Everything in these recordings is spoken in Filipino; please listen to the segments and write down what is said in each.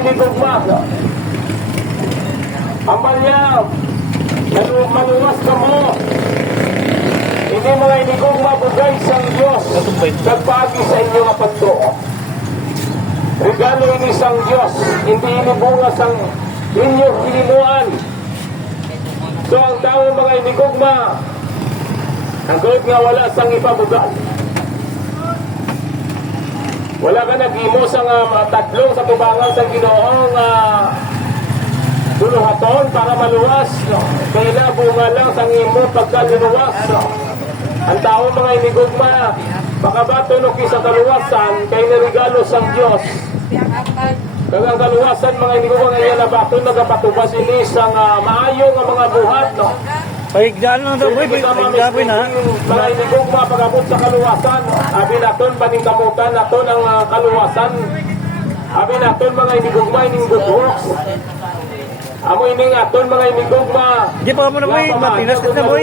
Inigugma. Amalya, maluwas ka mo. Hindi mga inigugma bugay sang Diyos. Nagpagi sa inyo nga pagtuo. Regalo ini sang Diyos. Hindi inibunga sang inyong hinimuan. So ang tao mga inigugma, ang kahit nga wala sang ipabugal. Wala ka nag-imo sa tatlong sa tubangan sa Ginoong duluhaton para maluwas. No? Kaya bunga lang sa imo pagkaluwas. No? Ang tao mga inigugma, baka ba tunuki sa kaluwasan kay nirigalo sang Diyos. Kaya ang kaluwasan mga inigugma ngayon na bato nagapatubas ini sang maayong mga buhat. No? Paigdaan lang daw, boy. Paigdaan na. Mga inigugma pag-abot sa kaluwasan. Abi naton, paningkamutan naton ang kaluwasan. Abi naton mga inigugma, ining good works. Amo ining aton mga inigugma. Di pa mo na, boy. Matinas ka na, boy.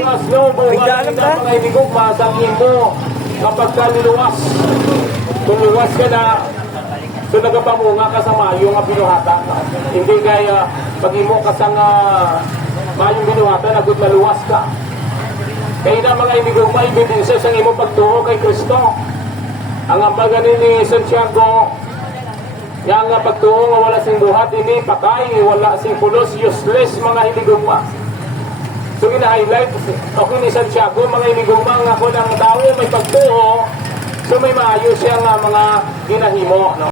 Paigdaan lang ta. Mga inigugma sa imo kapag kaliluwas. Kung luwas ka na, so nagapamunga ka sa mayo nga binuhata. Hindi kaya pag imo ka sa mayong binuhatan, agad maluwas ka. Kaya na mga inigugma, ebidensya sa imo pagtuo kay Kristo. Ang ambagan ni Santiago, yang pagtuo nga wala sing buhat, ini patay, wala sing pulos, useless mga inigugma. So gina-highlight, okay ni Santiago, mga inigugma, nga kung ang tao may pagtuo, so may maayos siyang mga ginahimo. No?